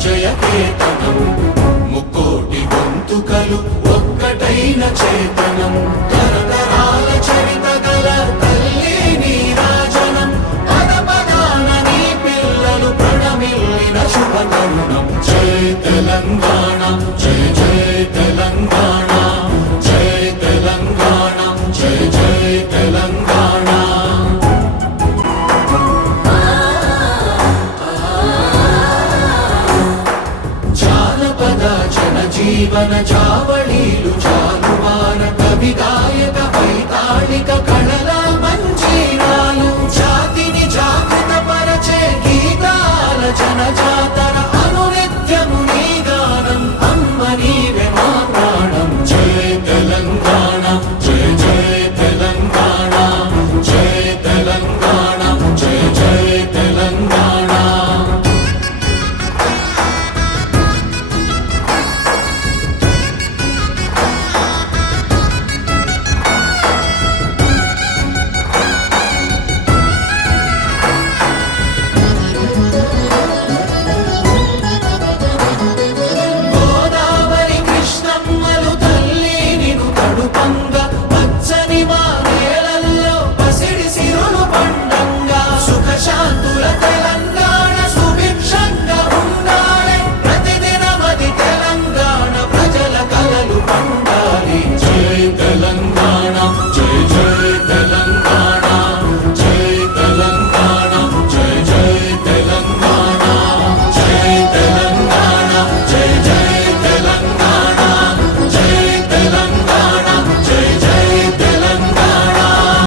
విజయకేతనం ముక్కోటి గొంతుకలు ఒక్కటైన చేతనం తరతరాల చరిత గల తల్లి నీరాజనం పద పదాన నీ పిల్లలు ప్రణమిల్లిన శుభ తరుణం జై తెలంగాణ జై జై తెలంగాణ జై తెలంగాణ జై జై తెలంగాణ జీవన